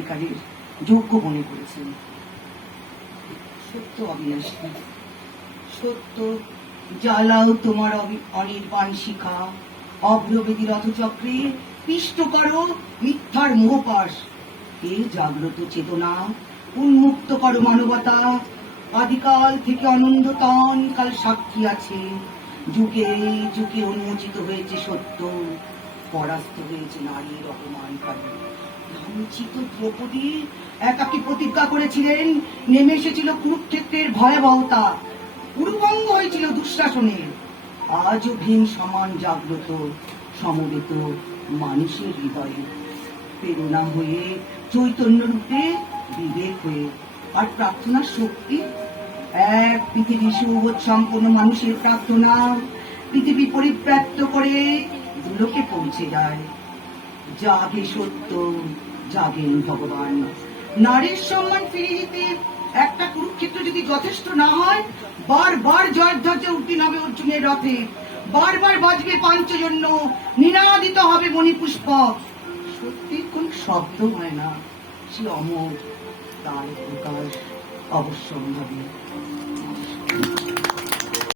একালের যোগ্য মনে করেছেন। সত্য অবিনাশী, সত্য জ্বালাও তোমার অনির্বাণ শিখা, অগ্রবেদী রথচক্রে পিষ্ট করো মিথ্যার মোহপাশ। এ জাগ্রত চেতনা উন্মুক্ত করো মানবতা, আদিকাল থেকে অনন্ততন কাল সাক্ষী আছে। যুগে যুগে উন্মোচিত হয়েছে সত্য, পরাস্ত হয়েছে নারীর অপমানকারী। লাঞ্ছিত দ্রৌপদী একাকী প্রতিজ্ঞা করেছিলেন, নেমে এসেছিল কুরুক্ষেত্রের ভয়াবহতা, উরুভঙ্গ হয়েছিল দুঃশাসনের। আজও ভীম সমান জাগ্রত সমবেত মানুষের হৃদয়ে, প্রেরণা হয়ে চৈতন্য রূপে বিবেক হয়ে, আর প্রার্থনার শক্তি এক পৃথিবী সুবোধ সম্পন্ন মানুষের প্রার্থনা পৃথিবী পরিব্যাপ্ত করে দুলোকে পৌঁছে যায়। জাগে সত্য, জাগেন ভগবান। নারীর সম্মান ফিরিয়ে দিতে একটা কুরুক্ষেত্র যদি যথেষ্ট না হয়, বারবার জয়ধ্বজে উঠতে হবে অর্জুনের রথে, বারবার বাজবে পাঞ্চজন্য, নিনাদিত হবে মণিপুষ্পক। সত্যির কোন শব্দ হয় না, সে অমর, তার প্রকাশ অবশ্যম্ভাবী।